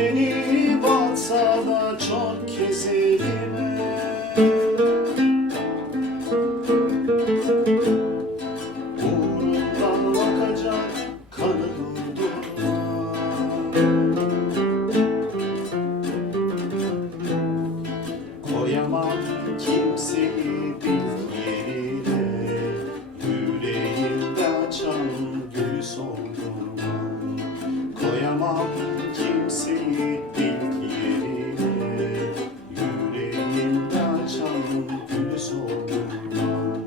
Yelkeni batsa da çok kez elime Uğrundan bakacak Koyamam kimseyi bir yerine. Yüreğimde açan gül soldurma Koyamam Yüreğimde açalım güne solmadan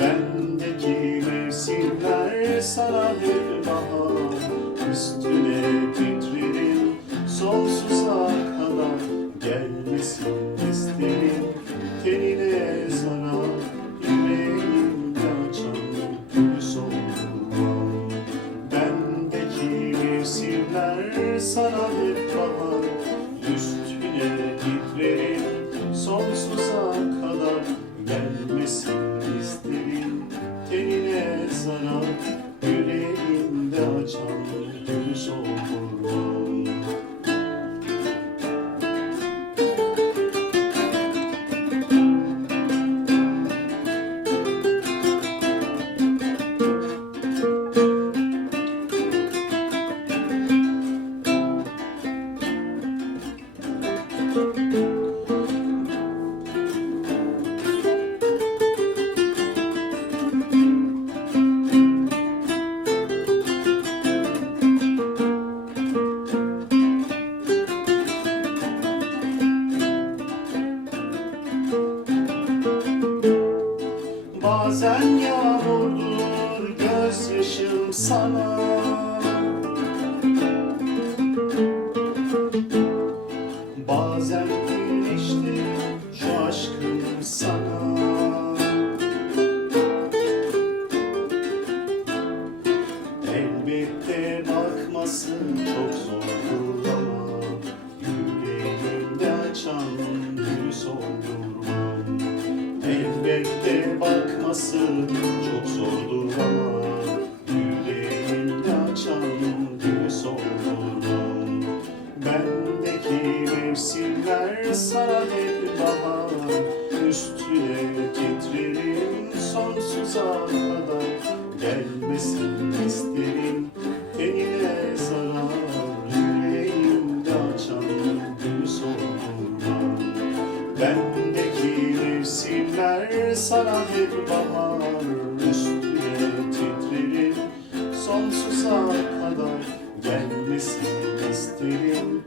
Bendeki mevsimler sana bir Üstüne titredim sonsuza kadar Gelmesin isterim tenine zarar Yüreğimde açalım güne solmadan Bendeki mevsimler sana Bazen yağmurdur gözyaşım sana Bakması çok zordur ama Yüreğimde açan gül soldurmam Bendeki mevsimler sana hep bahar Üstüne titrerim sonsuza kadar Gelmesin hep bahar Üstüne titrerim. Sonsuza kadar Gelmesin isterim